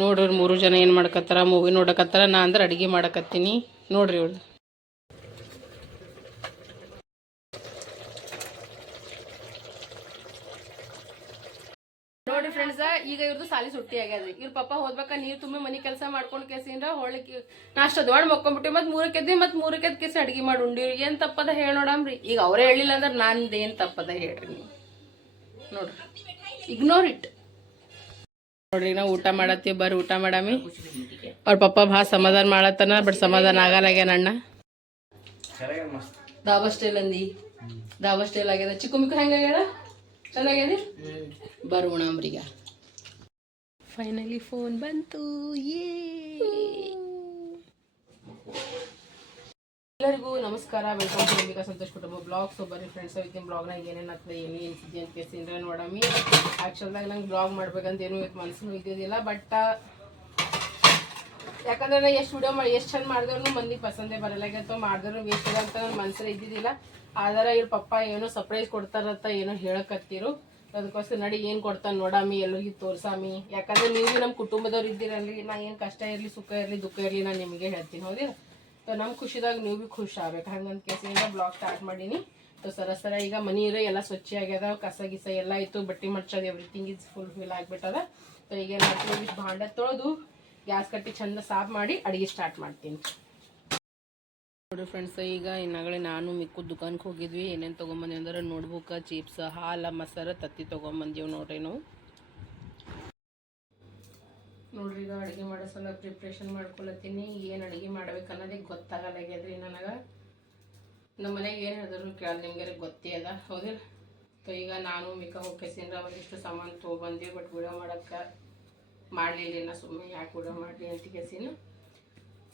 ನೋಡ್ರಿ 3 ಜನ ಏನು ಮಾಡ್ಕತ್ತಾರ, ಮೂವಿ ನೋಡಕತ್ತಾರ. ನಾ ಅಂದ್ರೆ ಅಡುಗೆ ಮಾಡಕತ್ತೀನಿ ನೋಡ್ರಿ. ಇವ್ರು ನೋಡಿ ಫ್ರೆಂಡ್ಸ್, ಈಗ ಇವ್ರದ್ದು ಸಾಲಿ ಸುಟ್ಟಿ ಆಗ್ಯದ್ರಿ. ಇವ್ರ ಪಪ್ಪ ಹೋದ್ಬೇಕ ನೀರು ತುಂಬಿ ಮನೆ ಕೆಲಸ ಮಾಡ್ಕೊಂಡು ಕೇಸಿಂದ್ರ ಹೊಳ್ಳಿಕ್ಕೆ ನಾಷ್ಟ ದೊಡ್ಡ ಮಕ್ಕೊಂಬಿಟ್ಟು ಮತ್ತೆ 3 ಎದ್ದು ಮತ್ತೆ 3 ಎದ್ದು ಕೇಸಿ ಅಡುಗೆ ಮಾಡಿ ಉಂಡಿವ್ರಿ. ಏನು ತಪ್ಪದ ಹೇಳಿ ನೋಡಮ್ರಿ. ಈಗ ಅವರೇ ಹೇಳಿಲ್ಲ ಅಂದ್ರೆ ನಂದು ಏನು ತಪ್ಪದ ಹೇಳ್ರಿ ನೀವು ನೋಡ್ರಿ. Ignore it. ನೋಡ್ರಿ ನಾವು ಊಟ ಮಾಡತ್ತೀವಿ, ಬರ್ರಿ ಊಟ ಮಾಡಾಮಿ. ಅವ್ರ ಪಪ್ಪ ಭಾಳ ಸಮಾಧಾನ ಮಾಡತ್ತನ, ಬಟ್ ಸಮಾಧಾನ ಆಗಲ್ಲಾಗ್ಯಾನ ಅಣ್ಣ. ದಾಬಾ ಸ್ಟೈಲ್ ಅಂದಿ, ದಾಬಾ ಸ್ಟೈಲ್ ಆಗ್ಯದ. ಚಿಕ್ಕು ಮಿಕ್ಕು ಹೆಂಗಾಗ್ಯಾರ? ಚೆನ್ನಾಗ್ಯದ. ಬರ್ ಉಣಮ್ರೀಗ. ಫೈನಲಿ ಫೋನ್ ಬಂತು. ಎಲ್ಲರಿಗೂ ನಮಸ್ಕಾರ, ವೆಲ್ಕಮ್ ಟು ಅಂಬಿಕಾ ಸಂತೋಷ್ ಕುಟುಂಬ ಬ್ಲಾಗ್. ಸೊ ಬರ್ರಿ ಫ್ರೆಂಡ್ಸ್, ಇವತ್ತಿನ ಬ್ಲಾಗ್ನಾಗ ಏನೇನು ಆಗ್ತದೆ, ಏನು ಸುದ್ದಿ ಅಂತ ಕೇಸಿಂದ್ರೆ ನೋಡಮ್ಮಿ. ಆ್ಯಕ್ಚುಲ್ದಾಗ ನಂಗೆ ಬ್ಲಾಗ್ ಮಾಡ್ಬೇಕಂತ ಏನೂ ಇವತ್ತು ಮನಸ್ಸು ಇದ್ದಿದ್ದಿಲ್ಲ. ಬಟ್ ಯಾಕಂದ್ರೆ ನಾ ಎಷ್ಟು ವಿಡಿಯೋ ಮಾಡಿ ಎಷ್ಟು ಚಂದ ಮಾಡಿದ್ರು ಮಂದಿಗೆ ಪಸಂದೇ ಬರಲಾಗ್ಯಂತ, ಮಾಡಿದ್ರು ವೇಸ್ಟ್ ಅಂತ ನನ್ನ ಮನಸ್ಸಲ್ಲಿ ಇದ್ದಿದ್ದಿಲ್ಲ. ಆದರೆ ಇವ್ರ ಪಪ್ಪ ಏನೋ ಸರ್ಪ್ರೈಸ್ ಕೊಡ್ತಾರಂತ ಏನೋ ಹೇಳಕತ್ತಿರು. ಅದಕ್ಕೋಸ್ಕರ ನಡಿ ಏನು ಕೊಡ್ತಾನೆ ನೋಡಾಮಿ, ಎಲ್ಲರಿಗೂ ತೋರ್ಸಾಮಿ. ಯಾಕಂದ್ರೆ ನೀವು ನಮ್ಮ ಕುಟುಂಬದವ್ರು ಇದ್ದೀರಲ್ರಿ. ನಾ ಏನು ಕಷ್ಟ ಇರಲಿ, ಸುಖ ಇರಲಿ, ದುಃಖ ಇರಲಿ, ನಾನು ನಿಮಗೆ ಹೇಳ್ತೀನಿ, ಹೌದಿಲ್ಲ? ಸೊ ನಮ್ಮ ಖುಷಿದಾಗ ನೀವು ಭೀ ಖುಷಿ ಆಗ್ಬೇಕು. ಹಂಗಂತ ಕೇಸಿಂದ ಬ್ಲಾಗ್ ಸ್ಟಾರ್ಟ್ ಮಾಡೀನಿ. ಸೊ ಸರ ಈಗ ಮನೀರು ಎಲ್ಲ ಸ್ವಚ್ಛ ಆಗ್ಯದ, ಕಸ ಗಿಸ ಎಲ್ಲ ಆಯಿತು, ಬಟ್ಟೆ ಮಡ್ಚೋದು ಎವ್ರಿಥಿಂಗ್ ಇಸ್ ಫುಲ್ ಆಗಿಬಿಟ್ಟದ. ಸೊ ಈಗ ಏನು ಮಾಡ್ತೀನಿ, ಭಾಂಡ ತೊಳೆದು ಗ್ಯಾಸ್ ಕಟ್ಟಿ ಚಂದ ಸಾಫ್ ಮಾಡಿ ಅಡುಗೆ ಸ್ಟಾರ್ಟ್ ಮಾಡ್ತೀನಿ ನೋಡಿರಿ ಫ್ರೆಂಡ್ಸ್. ಈಗ ಇನ್ನಗಳೇ ನಾನು ಮಿಕ್ಕು ದುಕಾನ್ಗೆ ಹೋಗಿದ್ವಿ. ಏನೇನು ತೊಗೊಂಬಂದಿ ಅಂದ್ರೆ ನೋಟ್ಬುಕ್, ಚಿಪ್ಸ್, ಹಾಲು, ಮೊಸರು, ತತ್ತಿ ತೊಗೊಂಬಂದೀವಿ ನೋಡ್ರಿ. ನಾವು ನೋಡ್ರಿ ಈಗ ಅಡುಗೆ ಮಾಡೋ ಸಲ ಪ್ರಿಪ್ರೇಷನ್ ಮಾಡ್ಕೊಳತ್ತೀನಿ. ಏನು ಅಡುಗೆ ಮಾಡ್ಬೇಕು ಅನ್ನೋದೇ ಗೊತ್ತಾಗಲ್ಲಾಗ್ಯದ್ರಿ ನನಗೆ. ನಮ್ಮ ಮನೆಗೆ ಏನು ಹೇಳಿದ್ರು ಕೇಳಿ ನಿಮ್ಗೆ ಗೊತ್ತೇ ಅದ, ಹೌದಿಲ್ಲ? ಸೊ ಈಗ ನಾನು ಮಿಕ್ಕ ಹೋಗ್ಕೇಸಿಂದ್ರೆ ಒಂದಿಷ್ಟು ಸಾಮಾನು ತೊಗೊಬಂದ್ವಿ. ಬಟ್ ವಿಡಿಯೋ ಮಾಡೋಕ್ಕೆ ಮಾಡಲಿಲ್ಲ, ಸುಮ್ಮನೆ ಯಾಕೆ ವಿಡಿಯೋ ಮಾಡಲಿ ಅಂತ ಕೇಸಿನ.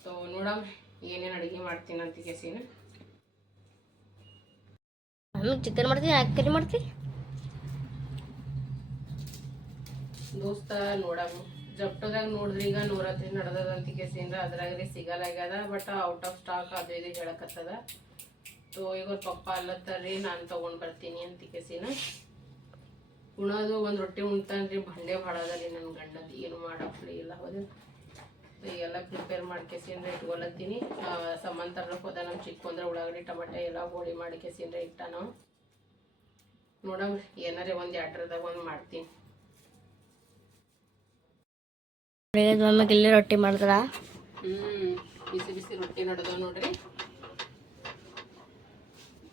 ಸೊ ನೋಡಮ್ಮ ಏನೇನು ಅಡುಗೆ ಮಾಡ್ತೀನಿ ಅಂತ ಕೇಸಿನ. ಚಿಕನ್ ಮಾಡ್ತೀನಿ, ಕರಿ ಮಾಡ್ತೀನಿ ದೋಸ್ತ. ನೋಡಮ್ಮ ಜಪ್ಟೋದಾಗ ನೋಡಿದ್ರಿ ಈಗ 110 ನಡೆದದ ಅಂತ ಕೇಸಿಂದ. ಅದ್ರಾಗ್ರಿ ಸಿಗಲಾಗ್ಯದ, ಬಟ್ ಔಟ್ ಆಫ್ ಸ್ಟಾಕ್ ಅದು ಇದು ಹೇಳಕತ್ತದ. ಸೊ ಈಗ ಪಪ್ಪ ಅಲ್ಲತ್ತಾರ್ರಿ, ನಾನು ತೊಗೊಂಡು ಬರ್ತೀನಿ ಅಂತ ಕೇಸಿನ. ಉಣೋದು ಒಂದು ರೊಟ್ಟಿ ಉಣ್ತಾನ್ರಿ, ಬಂಡೆ ಭಾಳದಲ್ಲಿ ನನ್ನ ಗಂಡದ ಏನು ಮಾಡಪ್ಲಿ ಇಲ್ಲ, ಹೌದು? ಎಲ್ಲ ಪ್ರಿಪೇರ್ ಮಾಡ್ಕೇಸಿಂದ್ರೆ ಇಟ್ಕೊಳತ್ತೀನಿ. ಸಂಬಂಧ ತರ್ಲಕ್ಕೆ ಹೋದ ನಮ್ಮ ಚಿಕ್ಕೊಂದ್ರೆ ಉಳ್ಳಾಗಡ್ಡಿ ಟೊಮೆಟೊ ಎಲ್ಲ ಹೋಳಿ ಮಾಡ್ಕೇಸಿಂದ್ರೆ ಇಟ್ಟ. ನಾವು ನೋಡಮ್ರಿ ಏನಾರೇ ಒಂದು 2 ಒಂದು ಮಾಡ್ತೀನಿ. ಇಲ್ಲಿ ರೊಟ್ಟಿ ಮಾಡ್ತಾರ. ಬಿಸಿ ಬಿಸಿ ರೊಟ್ಟಿ ನಡೆದವ ನೋಡ್ರಿ.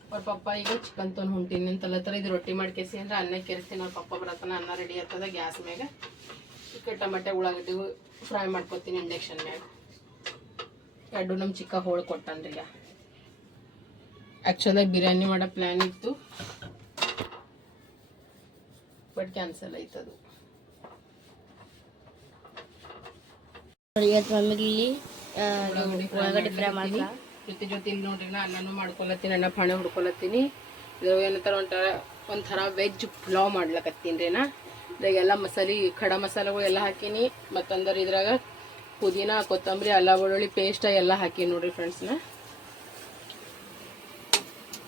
ಅವ್ರ ಪಪ್ಪ ಈಗ ಚಿಕನ್ ತೊಗೊಂಡು ಹೊಂಟೀನಿ ಅಂತಲ್ಲತ್ತರ. ಇದು ರೊಟ್ಟಿ ಮಾಡ್ಕೇಸಿ ಅಂದ್ರೆ ಅನ್ನ ಕೆರೆಸ್ತೀನಿ. ಅವ್ರ ಪಪ್ಪ ಬರತ್ತಾನ, ಅನ್ನ ರೆಡಿ ಆಗ್ತದ ಗ್ಯಾಸ್ ಮ್ಯಾಗ. ಚಿಕ್ಕ ಟೊಮೆಟೊ ಉಳ್ಳಾಗಡ್ಡಿ ಫ್ರೈ ಮಾಡ್ಕೊತೀನಿ ಇಂಡಕ್ಷನ್ ಮ್ಯಾಗ. 2 ನಮ್ಮ ಚಿಕ್ಕ ಹೋಳು ಕೊಟ್ಟನ್ರಿ. ಈಗ ಆ್ಯಕ್ಚುಲಾಗಿ ಬಿರಿಯಾನಿ ಮಾಡೋ ಪ್ಲ್ಯಾನ್ ಇತ್ತು, ಬಟ್ ಕ್ಯಾನ್ಸಲ್ ಆಯ್ತದು. ಉಳ್ಳಾಗಡ್ಡಿ ಫ್ರೈ ಮಾಡ್ತೀನಿ. ಜೊತೆ ಇಲ್ಲಿ ನೋಡ್ರಿ ನಾ ಅನ್ನನೂ ಮಾಡ್ಕೊಳತ್ತೀನಿ, ಅನ್ನ ಪಾಣೆ ಹುಡ್ಕೊಳತ್ತೀನಿ. ಇದು ಏನಂತಾರ ಒಂಥರ ವೆಜ್ ಪುಲಾವ್ ಮಾಡ್ಲಕತ್ತೀನಿ ರೀ. ನಾ ಇದ್ರಾಗೆಲ್ಲ ಮಸಾಲೆ, ಖಡ ಮಸಾಲೆಗಳು ಎಲ್ಲ ಹಾಕೀನಿ. ಮತ್ತಂದ್ರೆ ಇದ್ರಾಗ ಪುದೀನ, ಕೊತ್ತಂಬರಿ, ಅಲ್ಲ ಬೆಳ್ಳುಳ್ಳಿ ಪೇಸ್ಟ್ ಎಲ್ಲ ಹಾಕೀನಿ ನೋಡ್ರಿ ಫ್ರೆಂಡ್ಸ್ನ.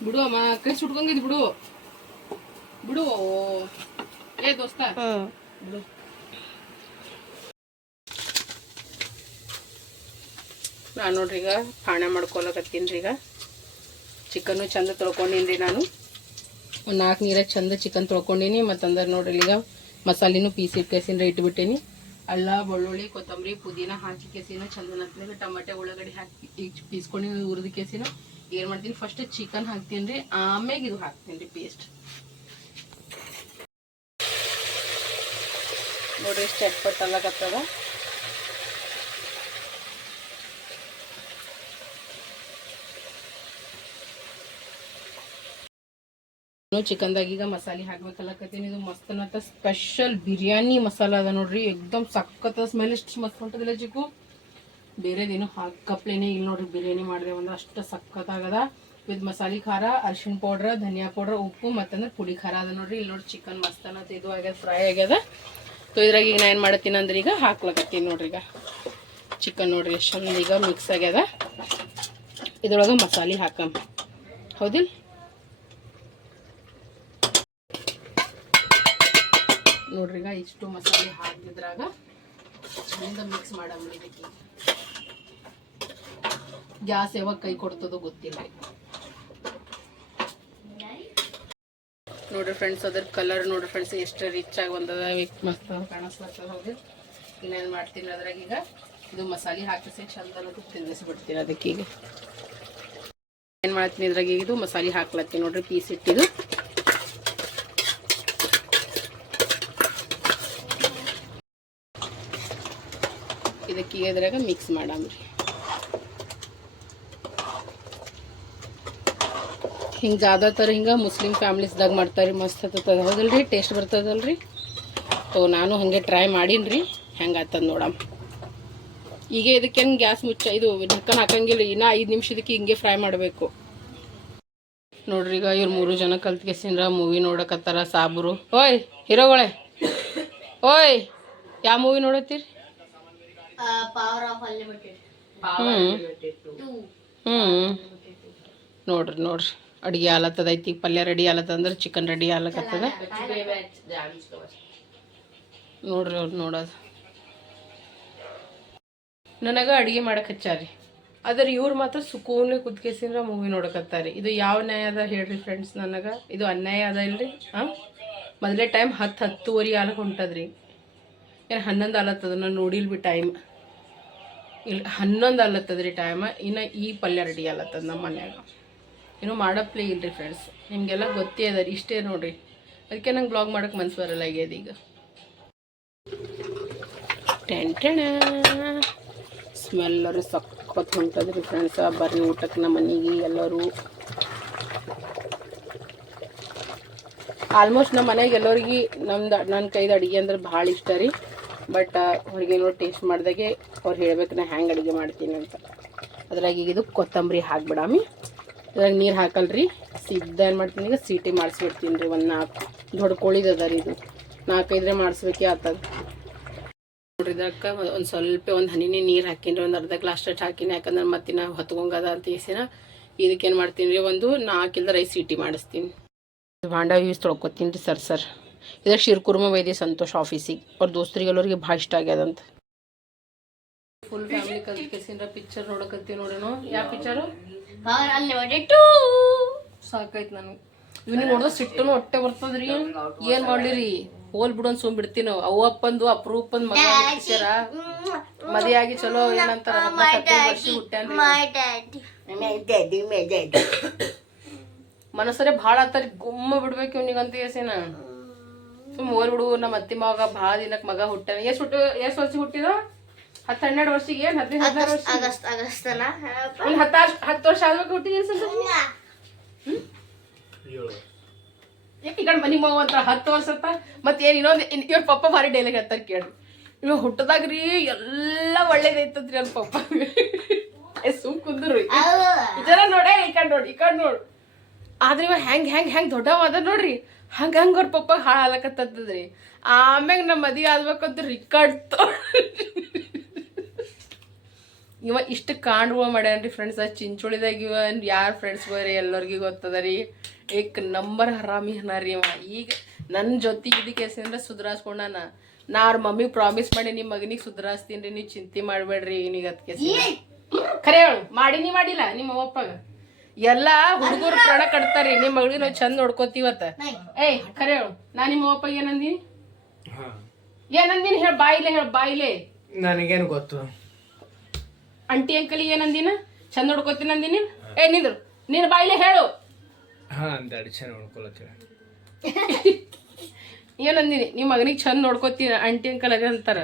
ಬಿಡು ಅಮ್ಮ, ಕೈ ಸುಟ್ಕೊಂಗಿದ್ ಬಿಡು ಬಿಡು. ಏ ದೋಸ್ತ ಬಿಡು. ನಾನು ನೋಡ್ರಿ ಈಗ ಪಾಣೆ ಮಾಡ್ಕೊಳಕತ್ತೀನಿ ರೀ. ಈಗ ಚಿಕನ್ನು ಚಂದ ತೊಳ್ಕೊಂಡಿನಿ ರೀ. ನಾನು ಒಂದು 4 ನೀರಾಗ ಚಂದ ಚಿಕನ್ ತೊಳ್ಕೊಂಡಿನಿ. ಮತ್ತಂದ್ರೆ ನೋಡ್ರಿ ಈಗ ಮಸಾಲಿನೂ ಪೀಸ್ ಇಟ್ಕೇಸಿಂದ್ರೆ ಇಟ್ಬಿಟ್ಟೀನಿ. ಅಲ್ಲ ಬೆಳ್ಳುಳ್ಳಿ ಕೊತ್ತಂಬರಿ ಪುದೀನ ಹಾಕಿ ಕೇಸಿನ ಚಂದ ನತ್ಲಾಗ ಟೊಮೆಟೊ ಉಳ್ಳಾಗಡ್ಡಿ ಹಾಕಿ ಈಗ ಪೀಸ್ಕೊಂಡು ಹುರಿದ ಕೇಸಿನ ಏನು ಮಾಡ್ತೀನಿ, ಫಸ್ಟ್ ಚಿಕನ್ ಹಾಕ್ತೀನಿ ರೀ, ಆಮ್ಯಾಗ ಇದು ಹಾಕ್ತೀನಿ ರೀ ಪೇಸ್ಟ್. ನೋಡ್ರಿ ಎಷ್ಟು ಚಟ್ಪಟ್ ಅಲ್ಲಕತ್ತದ. ಚಿಕನ್ದಾಗ ಈಗ ಮಸಾಲೆ ಹಾಕ್ಬೇಕಲ್ಲಕತ್ತೀನಿ. ಇದು ಮಸ್ತನತ್ತ ಸ್ಪೆಷಲ್ ಬಿರಿಯಾನಿ ಮಸಾಲ ಅದ ನೋಡ್ರಿ. ಎಕ್ದಮ್ ಸಖತ್ತ ಸ್ಮೆಲ್. ಎಷ್ಟು ಮಸ್ತ್ ಹೊಂಟದಿಲ್ಲ ಚಿಕ್ಕು, ಬೇರೆದೇನು ಹಾಕಪ್ಲೇನೆ ಇಲ್ಲ ನೋಡ್ರಿ. ಬಿರಿಯಾನಿ ಮಾಡಿದ್ರೆ ಒಂದು ಅಷ್ಟು ಸಖತ್ತಾಗದ. ವಿತ್ ಮಸಾಲೆ ಖಾರ, ಅರಿಶಿಣ ಪೌಡ್ರ್, ಧನಿಯಾ ಪೌಡ್ರ್, ಉಪ್ಪು ಮತ್ತಂದ್ರೆ ಪುಡಿ ಖಾರ ಅದ ನೋಡ್ರಿ. ಇಲ್ಲಿ ನೋಡಿ ಚಿಕನ್ ಮಸ್ತನತ್ತ ಇದು ಆಗ್ಯದ, ಫ್ರೈ ಆಗ್ಯದ. ಸೊ ಇದ್ರಾಗ ಈಗ ನಾ ಏನು ಮಾಡತ್ತೀನಿ ಅಂದ್ರೆ ಈಗ ಹಾಕ್ಲಕತ್ತೀನಿ ನೋಡ್ರಿ. ಈಗ ಚಿಕನ್ ನೋಡ್ರಿ ಎಷ್ಟು ಚಂದ ಈಗ ಮಿಕ್ಸ್ ಆಗ್ಯದ. ಇದ್ರೊಳಗೆ ಮಸಾಲೆ ಹಾಕಮ್, ಹೌದಿಲ್ಲ? ನೋಡ್ರಿ ಈಗ ಇಷ್ಟು ಮಸಾಲೆ ಹಾಕಿದ್ರಾಗ ಚಂದ ಮಿಕ್ಸ್ ಮಾಡಮ್ರಿ ಇದಕ್ಕೆ. ಗ್ಯಾಸ್ ಯಾವಾಗ ಕೈ ಕೊಡ್ತದೋ ಗೊತ್ತಿಲ್ಲ ನೋಡ್ರಿ ಫ್ರೆಂಡ್ಸ್. ಅದ್ರ ಕಲರ್ ನೋಡ್ರಿ ಫ್ರೆಂಡ್ಸ್ ಎಷ್ಟು ರಿಚ್ ಆಗಿ ಬಂದದ, ಮಸ್ತ್ ಕಾಣಿಸ್ಲತ್ತದ. ಹೌದು, ಇನ್ನೇನು ಮಾಡ್ತೀನಿ ಅದ್ರಾಗ ಈಗ ಇದು ಮಸಾಲೆ ಹಾಕಿಸಿ ಚಂದ ಅನ್ನೋದು ತಿನ್ನಿಸಿ ಬಿಡ್ತೀನಿ. ಅದಕ್ಕೆ ಈಗ ಏನು ಮಾಡ್ತೀನಿ ಇದ್ರಾಗ ಇದು ಮಸಾಲೆ ಹಾಕ್ಲತ್ತೀನಿ ನೋಡ್ರಿ, ಪೀಸ್ ಇಟ್ಟಿದ್ದು. ಇದಕ್ಕೆ ಇದ್ರಾಗ ಮಿಕ್ಸ್ ಮಾಡಮ್ರಿ. ಹಿಂಗೆ ಜಾದಾತರ ಹಿಂಗೆ ಮುಸ್ಲಿಂ ಫ್ಯಾಮ್ಲೀಸ್ದಾಗ ಮಾಡ್ತಾರೆ, ಮಸ್ತ್ ಹತ್ತದ. ಹೌದಲ್ರಿ, ಟೇಸ್ಟ್ ಬರ್ತದಲ್ರಿ. ನಾನು ಹಾಗೆ ಟ್ರೈ ಮಾಡೀನಿ ರೀ, ಹೆಂಗೆ ಆಗ್ತದ ನೋಡಮ್ಮ. ಈಗ ಇದಕ್ಕೆ ಹೆಂಗೆ ಗ್ಯಾಸ್ ಮುಚ್ಚ ಇದು ಢಕ್ಕನ್ ಹಾಕಂಗಿಲ್ಲ, ಇನ್ನೂ 5 ನಿಮಿಷದಕ್ಕೆ ಹಿಂಗೆ ಫ್ರೈ ಮಾಡಬೇಕು ನೋಡ್ರಿ. ಈಗ ಇವ್ರು 3 ಜನ ಕಲ್ತ್ಕೆಸಿಂದ್ರ ಮೂವಿ ನೋಡಕತ್ತಾರ. ಸಾಬ್ರು ಓಯ್ ಹೀರೋಗಳೇ, ಓಯ್ ಯಾವ ಮೂವಿ ನೋಡತ್ತೀರಿ? Power of unlimited. ನೋಡ್ರಿ ನೋಡ್ರಿ, ಅಡುಗೆ ಆಲತ್ತದ. ಐತಿ ಪಲ್ಯ ರೆಡಿ ಆಲತ್ತದ ಅಂದ್ರೆ ಚಿಕನ್ ರೆಡಿ ಆಲಕತ್ತದ ನೋಡ್ರಿ. ಅವ್ರು ನೋಡೋದು ನನಗೆ ಅಡುಗೆ ಮಾಡಕ್ಕೆ ಹಚ್ಚಾರಿ, ಆದ್ರೆ ಇವ್ರು ಮಾತ್ರ ಸುಕೂನ್ಲಿ ಕುದ್ಕೇಸಿಂದ್ರ ಮೂವಿ ನೋಡಕತ್ತಾರೆ. ಇದು ಯಾವ ನ್ಯಾಯ ಅದ ಹೇಳ್ರಿ ಫ್ರೆಂಡ್ಸ್? ನನಗೆ ಇದು ಅನ್ಯಾಯ ಅದ ಇಲ್ರಿ? ಮೊದಲೇ ಟೈಮ್ 10-10:30 ಆಲಕ್ಕೆ ಹೊಂಟದ್ರಿ. ಏನು 11 ಆಲತ್ತದ, ನಾನು ನೋಡಿಲ್ವಿ ಟೈಮ್. ಇಲ್ಲಿ 11 ಆಲತ್ತದ್ರಿ ಟೈಮ್. ಇನ್ನು ಈ ಪಲ್ಯ ರೆಡಿ ಆಲತ್ತದ ನಮ್ಮ ಮನ್ಯಾಗ. ಇನ್ನೂ ಮಾಡಪ್ಲೇ ಇಲ್ರಿ ಫ್ರೆಂಡ್ಸ್, ನಿಮಗೆಲ್ಲ ಗೊತ್ತೇ ಅದ ರೀ. ಇಷ್ಟೇ ನೋಡ್ರಿ, ಅದಕ್ಕೆ ನಂಗೆ ಬ್ಲಾಗ್ ಮಾಡೋಕೆ ಮನ್ಸು ಬರಲ್ಲ ಆಗ್ಯದ. ಈಗ ಟೆಂಟಣ ಸ್ಮೆಲ್ಲರು ಸಖತ್ ಹೊಂಟದ್ರಿ ಫ್ರೆಂಡ್ಸ. ಬರ್ರಿ ಊಟಕ್ಕೆ ನಮ್ಮ ಮನೆಗೆ ಎಲ್ಲರೂ. ಆಲ್ಮೋಸ್ಟ್ ನಮ್ಮ ಮನೆಗೆ ಎಲ್ಲರಿಗೆ ನನ್ನ ಕೈದು ಅಡುಗೆ ಅಂದ್ರೆ ಭಾಳ ಇಷ್ಟ ರೀ. ಬಟ್ ಹೊರಗೆ ನೋಡಿ ಟೇಸ್ಟ್ ಮಾಡಿದಾಗೆ ಅವ್ರು ಹೇಳ್ಬೇಕು ನಾ ಹೆಂಗೆ ಅಡುಗೆ ಮಾಡ್ತೀನಿ ಅಂತ. ಅದ್ರಾಗ ಈಗ ಇದು ಕೊತ್ತಂಬರಿ ಹಾಕ್ಬಿಡಾಮಿ. ಇದ್ರಾಗ ನೀರು ಹಾಕಲ್ರಿ, ಸಿದ್ಧ ಏನು ಮಾಡ್ತೀನಿ ಈಗ ಸೀಟಿ ಮಾಡಿಸ್ಬಿಡ್ತೀನಿ ರೀ. ಒಂದು 4 ದೊಡ್ಡ ಕೋಳಿದದ ರೀ, ಇದು 4-5 ಮಾಡಿಸ್ಬೇಕೇ ಆಗ್ತದೆ ನೋಡ್ರಿ. ಇದಕ್ಕೆ ಒಂದು ಸ್ವಲ್ಪ ಒಂದು ಹನಿನೇ ನೀರು ಹಾಕೀನಿ ರೀ, ಒಂದು ಅರ್ಧ ಗ್ಲಾಸ್ ಅಷ್ಟು ಹಾಕೀನಿ. ಯಾಕಂದ್ರೆ ಮತ್ತೆ ನಾವು ಹೊತ್ಕೊಂಗದ ಅಂತ ಈಸಿನ ಇದಕ್ಕೇನು ಮಾಡ್ತೀನಿ ರೀ, ಒಂದು 4 ಇಲ್ದ 5 ಸೀಟಿ ಮಾಡಿಸ್ತೀನಿ. ಭಾಂಡ ಯೂಸ್ ತೊಳ್ಕೊತೀನಿ ರೀ ಸರ್. ಇದಾಗ ಶಿರ್ಕುರ್ಮ ವೈದ್ಯ ಸಂತೋಷ್ ಆಫೀಸಿಗೆ ಅವ್ರ ದೋಸ್ತರಿಗೆ ಎಲ್ಲರಿಗೆ ಭಾಳ ಇಷ್ಟ ಆಗ್ಯದಂತ. ಫುಲ್ ಫ್ಯಾಮಿಲಿ ಕಲ್ತ್ಕೆಸಿಂದ ಪಿಕ್ಚರ್ ನೋಡಕತ್ತೀವಿ ನೋಡೋಣ. ಯಾವ ಪಿಕ್ಚರು? ಸಾಕಾಯ್ತು ನನಗೆ. ಇವ್ನಿಗೆ ನೋಡಿದ್ರೆ ಸಿಟ್ಟನು ಹೊಟ್ಟೆ ಬರ್ತದ್ರಿ. ಏನು ಮಾಡ್ಲಿರಿ, ಹೋಲ್ ಬಿಡೋನ್ ಸುಮ್ ಬಿಡ್ತೀನಿ. ಅವ್ವಪ್ಪಂದು ಅಪ್ರೂಪಂದು ಮಗ ಪಿಕ್ಚರ, ಮದುವೆ ಆಗಿ ಚಲೋ ಏನಂತಾರ 14 ವರ್ಷ ಮನಸ್ಸರೇ ಭಾಳ ಆತಾರ. ಗುಮ್ಮ ಬಿಡ್ಬೇಕು ಇವ್ನಿಗಂತ ಏಸಿನ ಸುಮ್ ಹೋಲ್ ಬಿಡು. ನಮ್ಮ ಅತ್ತಿ ಮಗ ಭಾಳ ದಿನಕ್ಕೆ ಮಗ ಹುಟ್ಟಾನ. ಎಷ್ಟು ವರ್ಷ ಹುಟ್ಟಿದ? 10-12 ವರ್ಷಕ್ಕೆ. ಏನು 15-16 ವರ್ಷ? 10 ವರ್ಷ ಆದ್ಮೇಲೆ ಹುಟ್ಟಿದ ಯಾಕೆ ಈ ಕಡೆ ಮನಿ ಮಾವ ಅಂತ 10 ವರ್ಷ ಅಂತ. ಮತ್ತೆ ಏನು ಇನ್ನೊಂದು ಇವ್ರ ಪಪ್ಪ ಭಾರಿ ಡೈಲಾಗ್ ಹೇಳ್ತಾರೆ ಕೇಳಿ. ಇವ್ ಹುಟ್ಟದಾಗ್ರಿ ಎಲ್ಲ ಒಳ್ಳೇದೈತದ್ರಿ ನನ್ನ ಪಪ್ಪ. ಸುಮ್ ಕುಂದ್ರಿ ಜನ ನೋಡೇ ಈ ಕಡೆ ನೋಡು. ಆದ್ರೆ ಇವ ಹೆಂಗ್ ದೊಡ್ಡವಾದ ನೋಡ್ರಿ, ಹಂಗೆ ಅವ್ರ ಪಪ್ಪ ಹಾಳಾಲಕತ್ತದ್ರಿ. ಆಮ್ಯಾಗ ನಮ್ಮ ಮದುವೆ ಆಗ್ಬೇಕಂತ ರಿಕಾರ್ಡ್ ಇವ ಇಷ್ಟು ಕಾಂಡ್ಗಳು ಮಾಡ್ಯಾನ್ರಿ ಫ್ರೆಂಡ್ಸ್. ಚಿಂಚೋಳಿದಾಗ ಇವ ಯಾರು ಫ್ರೆಂಡ್ಸ್ ಬರ್ರಿ ಎಲ್ಲರಿಗೂ ಗೊತ್ತದ ರೀ. ಏಕ್ ನಂಬರ್ ಹರಾಮಿ ಹನ ರೀ ಇವ. ಈಗ ನನ್ನ ಜೊತೆ ಇದಕ್ಕೆ ಅಂದ್ರೆ ಸುಧಾರಿಸ್ಕೊಂಡಾನ. ನಾ ಅವ್ರ ಮಮ್ಮಿಗೆ ಪ್ರಾಮಿಸ್ ಮಾಡಿ ನಿಮ್ಮ ಮಗನಿಗೆ ಸುಧಾರಿಸ್ತೀನಿ ರೀ, ನೀವು ಚಿಂತೆ ಮಾಡಬೇಡ್ರಿ. ಈಗ ಅದಕ್ಕೆ ಖರೆ ಹೇಳು, ಮಾಡಿಲ್ಲ ನಿಮ್ಮ ಅಪ್ಪಗ ಎಲ್ಲ ಹುಡುಗರು ಪ್ರಾಣ ಕಟ್ತಾರಿ. ನಿಮ್ಮ ಮಗಳಿಗೆ ನಾವು ಚಂದ ನೋಡ್ಕೋತೀವತ್ತ. ಏಯ್ ಖರೆ ಹೇಳು, ನಾ ನಿಮ್ಮ ಅಪ್ಪಗೆ ಏನಂದೀನಿ ಹೇಳ, ಬಾಯಿಲೆ ನನಗೇನು ಗೊತ್ತು. ಅಂಟಿ ಅಂಕಲ್ ಏನಂದಿನ ಚಂದ ನೋಡ್ಕೋತೀನಿ ಅಂದಿನಿ. ನಿಂದ್ರು ನೀನು ಬಾಯಿಲೆ ಹೇಳು. ಏನಂದಿನಿ, ನಿಮ್ಮ ಮಗನಿಗೆ ಚಂದ ನೋಡ್ಕೋತೀನಿ ಅಂಟಿ ಅಂಕಲ್ ಅದೇ ಅಂತಾರ.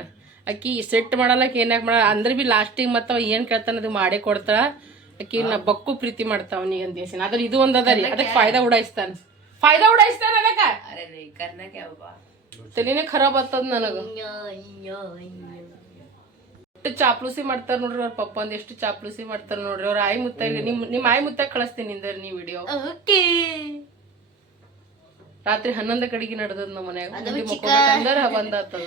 ಅಕ್ಕಿ ಸೆಟ್ ಮಾಡಲ್ಲಕ್ಕೆ ಏನಾಕ್ ಮಾಡಲ್ಲ ಅಂದ್ರೆ ಬಿ ಲಾಸ್ಟಿಗೆ ಮತ್ತೆ ಏನು ಕೇಳ್ತಾನ ಅದು ಮಾಡೇ ಕೊಡ್ತಾಳ. ಅಕ್ಕಿ ನಾ ಬಕ್ಕು ಪ್ರೀತಿ ಮಾಡ್ತಾವ ನೀ ಅಂದೇಸಿನ. ಆದ್ರೆ ಇದು ಒಂದದ ರೀ, ಅದಕ್ಕೆ ಫಾಯ್ದಾ ಉಡಾಯಿಸ್ತಾನ ಅದಕ್ಕ. ತಲೆನೇ ಖರಾಬ್ ಆಗ್ತದ ನನಗ. ಎಷ್ಟು ಚಾಪ್ಲೂಸಿ ಮಾಡ್ತಾರ ನೋಡ್ರಿ ಅವ್ರ ಪಪ್ಪ. ಒಂದ್ ಎಷ್ಟು ಚಾಪ್ಲೂಸಿ ಮಾಡ್ತಾರ ನೋಡ್ರಿ ಅವ್ರ ಆಯಿ ಮುತ್ತ. ನಿಮ್ಮ ಆಯಿ ಮುತ್ತ ಕಳಿಸ್ತೀನಿ ನಿಂದ್ರಿ ನೀ ವಿಡಿಯೋ. ರಾತ್ರಿ 11 ಕಡೆಗೆ ನಡೆದದ್ ನಮ್ಮ ಮನ್ಯಾಗ. ಬಂದಾತದ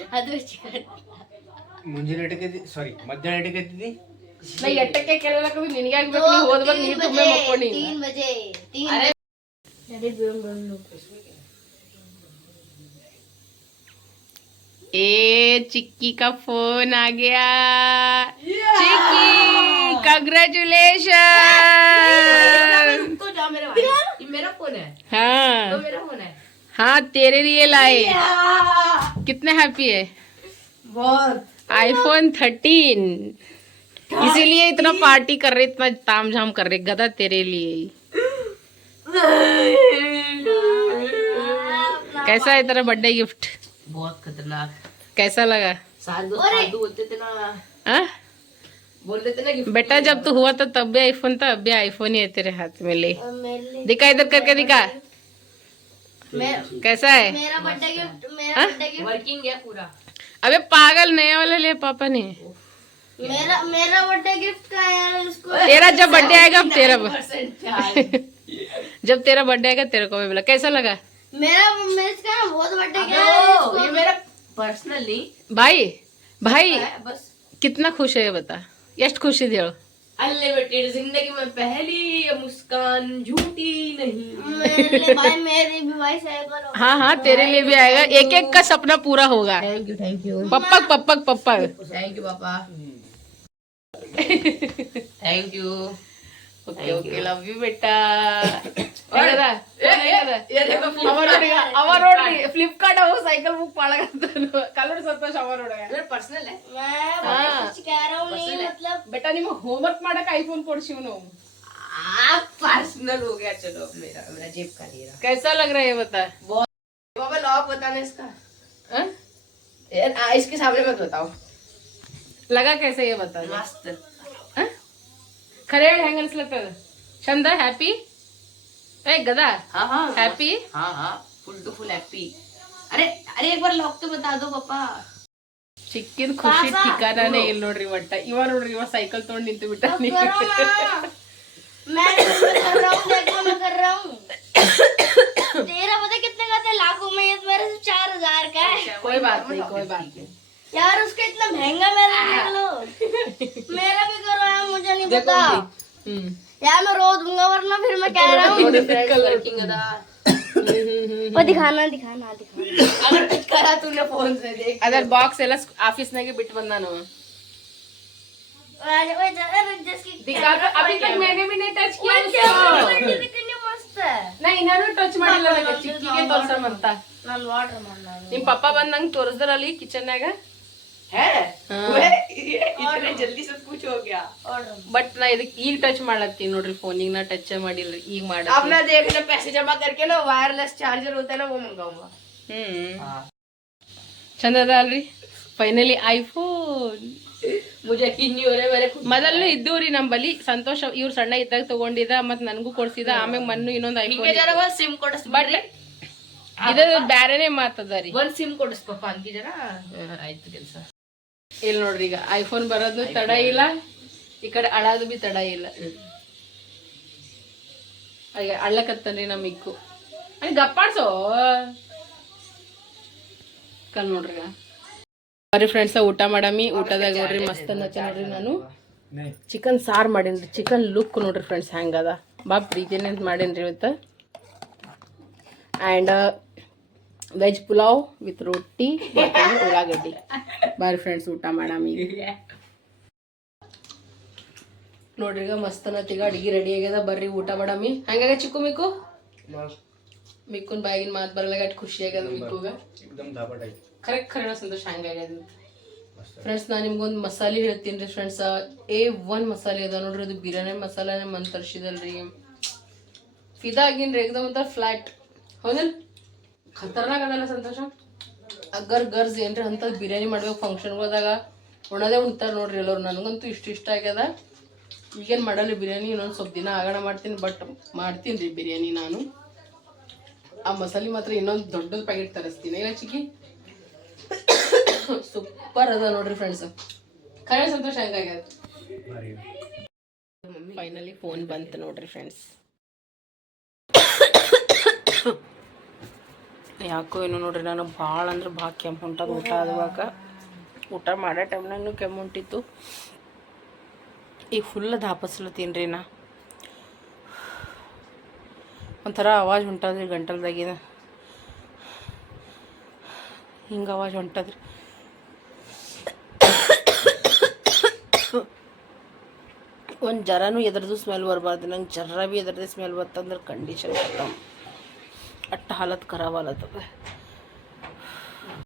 ಮಧ್ಯಾಹ್ನ ನಾ ಎಟ್ಟಕ್ಕೆ ಕೇಳಲಕ್ಕ ನಿನಗೆ ಆಗ್ಬೇಕು. ನೀ ಹೋದ್ಬಾಗ ನೀರ್ ತುಂಬೆ ಮಕ್ಕೊಂಡಿ. ए चिक्की का फोन आ गया। चिक्की कंग्रेचुलेशन। तो जा मेरे भाई, ये मेरा फोन है, हाँ तो मेरा फोन है। हाँ तेरे लिए लाए। कितने हैप्पी है? बहुत। आईफोन 13, इसीलिए इतना पार्टी कर रहे, इतना तामझाम कर रहे गधा तेरे लिए ही। कैसा है तेरा बर्थडे गिफ्ट? बहुत खतरनाक। कैसा लगा? साधु साधु बोलते थे ना, हाँ बोलते थे ना गिफ्ट। बेटा जब तू हुआ था तब भी आईफोन था, अब भी आईफोन ही है तेरे हाथ में। ले दिखा, इधर करके दिखा। कैसा है? मेरा बर्थडे गिफ्ट, हाँ? वर्किंग है पूरा। अबे पागल, नया वाला ले पापा ने। मेरा बर्थडे गिफ्ट का है इसको। तेरा जब बर्थडे आएगा अब तेरा 99% जब तेरा बर्थडे आएगा तेरे को भी बोला। कैसा लगा? मेरा इसका बहुत बर्थडे क्या है इसको? ये मेरा पर्सनली भाई भाई बस कितना खुश है ये बता, ಎಷ್ಟು खुश ಇದೆಯೋ? अनलिमिटेड जिंदगी में पहली मुस्कान झूठी नहीं। मेरे लिए भाई, मेरी भी भाई साइकिल। हाँ हाँ तेरे लिए भी आएगा, एक एक का सपना पूरा होगा। थैंक यू पप्पक पप्पक पप्पक। Thank you papa, thank you. Okay okay love you बेटा। ಫ್ಲಿಪ್ಕಾರ್ಟ್ ಅವ ಸೈಕಲ್ ಬುಕ್ ಮಾಡಕತ್ತಾನು ಕಲರ್ ಸಂತೋಷ ಅವ ನೋಡ पर्सनल है। हाँ। कुछ कह रहा हूँ नहीं, मतलब बेटा ನಿಮಗೆ ಹೋಮ್ವರ್ಕ್ ಮಾಡಕ್ ಐಫೋನ್ ಕೊಡ್ಸಿವ್ ನಾವು। आप पर्सनल हो गया। चलो मेरा मेरा जेब का नहीं रहा। कैसा लग रहा है ये बता? पापा लॉक बताना इसका। हाँ? यार इसके सामने मत बताओ। लगा कैसे ये बता? मस्त। हाँ? ಖರೆ ಹೇಳಿ ಹೆಂಗ ಅನ್ಸ್ಲತ್ತದ? ಚಂದ? ಹ್ಯಾಪಿ? ಏ ಗದಾ हाँ हाँ ಹ್ಯಾಪಿ? हाँ हाँ फुल टू फुल हैप्पी। अरे अरे एक बार लॉक तो बता दो पापा। ಚಿಕ್ಕಿನ ಖುಷಿ ठिकाना ಇಲ್ಲ ನೋಡ್ರಿ ಒಟ್ಟ। ಇವ ನೋಡ್ರಿ ಇವ ಸೈಕಲ್ ತಗೊಂಡ್ ನಿಂತು ಬಿಟ್ಟ। मैं कर रहा हूँ, देखो मैं कर रहा हूँ। तेरा पता कितने का था? लाखों में। ये मेरे से 4000 का है। कोई बात नहीं कोई बात नहीं। यार उसका इतना महंगा मेरा देख लो। मेरा भी करो यार, मुझे नहीं पता यार, मैं रो दूंगा वरना फिर मैं कह रहा हूँ। वो दिखाना दिखाना दिखाना। अगर कुछ करा तूने फोन से देख। ಅದರ ಬಾಕ್ಸ್ ಎಲ್ಲ ಆಫೀಸ್ನಾಗೆ ಬಿಟ್ಟು ಬಂದ ನಾವು। दिखा तो अभी तक मैंने भी नहीं टच किया उसको। मस्त है। नहीं ನಾನು ಟಚ್ ಮಾಡಿಲ್ಲ, ನನಗೆ ಚಿಕ್ಕಿಗೆ ತೋರ್ಸಮಂತ। ನಾನು ವಾಟರ್ ಮಾಡಲ್ಲ। ನಿಮ್ ಪಪ್ಪ ಬಂದ್ ನಂಗೆ ತೋರಿಸ್ದ್ರಲ್ಲಿ ಕಿಚನ್ಯಾಗ है हाँ। इतने जल्दी सब कुछ हो गया। ಬಟ್ ನಾ ಇದಕ್ಕೆ ಈಗ ಟಚ್ ಮಾಡ್ಲತ್ತೀನಿ ನೋಡ್ರಿ, ಫೋನಿಗೆ ನಾ ಟಚ್ ಮಾಡಿಲ್ಲ, ಈಗ ಮಾಡ। अब मैं देखना पैसे जमा करके ना वायरलेस चार्जर होता है ना वो मंगाऊंगा। ಚಂದ ಅದ ಅಲ್ರಿ? Finally iPhone. मुझे यकीन नहीं हो रहा है मेरे खुद। ಮೊದಲು ಇದ್ದು ರೀ ನಮ್ಮಲ್ಲಿ ಸಂತೋಷ, ಇವ್ರು ಸಣ್ಣ ಇದ್ದಾಗ ತಗೊಂಡಿದ ಮತ್ ನನಗೂ ಕೊಡ್ಸಿದ, ಆಮೇಲೆ ಮಣ್ಣು ಇನ್ನೊಂದು ಐಫೋನ್। जरा वो सिम कोड ಬಟ್ ಇದು ಬ್ಯಾರೆನೇ ಮಾತದ ರೀ। ಒಂದು ಸಿಮ್ ಕೊಡಿಸ್ಕೊಪ್ಪ ಅಂತಿ ಜರ ಆಯ್ತು ಕೆಲಸ। ಇಲ್ಲಿ ನೋಡ್ರಿ ಈಗ ಐಫೋನ್ ಬರೋದು ತಡ ಇಲ್ಲ, ಈ ಕಡೆ ಅಳೋದು ಬಿ ತಡ ಇಲ್ಲ। ಈಗ ಅಳ್ಳಕತ್ತನ್ರಿ ನಮ್ಮ ಇಕ್ಕು ಅಲ್ಲಿ ಗಪ್ಪಾಡ್ಸೋ ಕಲ್ ನೋಡ್ರಿ ಈಗ ಬರ್ರಿ ಫ್ರೆಂಡ್ಸ್ ಊಟ ಮಾಡಮಿ। ಊಟದಾಗ ನೋಡ್ರಿ ಮಸ್ತ್ ಅನ್ನತ್ತೆ ನೋಡ್ರಿ, ನಾನು ಚಿಕನ್ ಸಾರು ಮಾಡೀನಿ। ಚಿಕನ್ ಲುಕ್ ನೋಡ್ರಿ ಫ್ರೆಂಡ್ಸ್ ಹೆಂಗದ, ಬಾ ಪ್ರೀತಿನೇ ಅಂತ ಮಾಡೀನಿ ಇವತ್ತು। ಆ್ಯಂಡ್ ವೆಜ್ ಪುಲಾವ್ ವಿತ್ ರೊಟ್ಟಿ ಮತ್ತು ಉಳ್ಳಾಗಡ್ಡಿ। ಬಾರಿ ಫ್ರೆಂಡ್ಸ್ ಊಟ ಮಾಡಮಿ ನೋಡ್ರಿ ಈಗ ಮಸ್ತ್ ಅನ್ನತ್ತೀಗ ಅಡಿಗೆ ರೆಡಿ ಆಗ್ಯದ, ಬರ್ರಿ ಊಟ ಮಾಡಮಿ। ಹಂಗಾಗ ಚಿಕ್ಕು ಮಿಕ್ಕು ಮಿಕ್ಕುನ್ ಬಾಯಿಗಿನ ಮಾತು ಬರಲ್ಲ, ಅಷ್ಟು ಖುಷಿ ಆಗ್ಯದ ಮಿಕ್ಕುಗ। ಕರೆಕ್ಟ್ ಖರೇನ ಸಂತೋಷ ಹಂಗಾಗ್ಯದ ಫ್ರೆಂಡ್ಸ್। ನಾನು ನಿಮ್ಗೊಂದು ಮಸಾಲೆ ಹೇಳ್ತೀನಿ ರೀ ಫ್ರೆಂಡ್ಸ್, A1 ಮಸಾಲೆ ಅದ ನೋಡ್ರಿ, ಅದು ಬಿರಿಯಾನಿ ಮಸಾಲಾನೇ ಮನ್ ತರ್ಸಿದಲ್ರಿ, ಫಿದಾ ಆಗಿನ್ರಿ ಏಕದಮ್ ಅಂತ ಫ್ಲಾಟ್ ಹೌದಲ್? ಖತರ್ನಾಕ್ ಅದಲ್ಲ ಸಂತೋಷ? ಅಗರ್ ಗರ್ಸ್ ಏನ್ರಿ ಅಂಥದ್ದು ಬಿರಿಯಾನಿ ಮಾಡ್ಬೇಕು ಫಂಕ್ಷನ್ಗಳದಾಗ ಉಣದೇ ಉಣ್ತಾರೆ ನೋಡ್ರಿ ಎಲ್ಲರು। ನನಗಂತೂ ಇಷ್ಟ ಆಗ್ಯದ। ಈಗೇನು ಮಾಡಲ್ಲ ಬಿರಿಯಾನಿ, ಇನ್ನೊಂದು ಸ್ವಲ್ಪ ದಿನ ಆಗೋಣ ಮಾಡ್ತೀನಿ, ಬಟ್ ಮಾಡ್ತೀನಿ ರೀ ಬಿರಿಯಾನಿ ನಾನು। ಆ ಮಸಾಲೆ ಮಾತ್ರ ಇನ್ನೊಂದು ದೊಡ್ಡದು ಪ್ಯಾಕೆಟ್ ತರಿಸ್ತೀನಿ ಇಲ್ಲ ಚಿಕ್ಕಿ? ಸೂಪರ್ ಅದ ನೋಡ್ರಿ ಫ್ರೆಂಡ್ಸ್, ಖರೆ ಸಂತೋಷ ಹೆಂಗಾಗ್ಯದ। ಫೈನಲಿ ಫೋನ್ ಬಂತು ನೋಡ್ರಿ ಫ್ರೆಂಡ್ಸ್। ಯಾಕೋ ಏನು ನೋಡ್ರಿ ನಾನು ಭಾಳ ಅಂದ್ರೆ ಭಾಳ ಕೆಮ್ಮು ಹೊಂಟದ ಊಟ ಆಗುವಾಗ, ಊಟ ಮಾಡೋ ಟೈಮ್ನಾಗೂ ಕೆಮ್ಮು ಹೊಂಟಿತ್ತು, ಈಗ ಫುಲ್ ಧಾಪಸ್ಲತ್ತೀನಿ ರೀ ನಾ। ಒಂಥರ ಆವಾಜ್ ಹೊಂಟದ್ರಿ ಗಂಟಲ್ದಾಗಿದ, ಹಿಂಗೆ ಆವಾಜ್ ಹೊಂಟದ್ರಿ। ಒಂದು ಜರನೂ ಎದ್ರದ್ದು ಸ್ಮೆಲ್ ಬರಬಾರ್ದು. ನಂಗೆ ಜರ ಭೀ ಎದ್ರದ್ದು ಸ್ಮೆಲ್ ಬರ್ತಂದ್ರೆ ಕಂಡೀಷನ್ ಖತಮ್. ಅಟ್ಟು ಹಾಲತ್ ಖರಾಬ್ ಆಲತ್ತದ.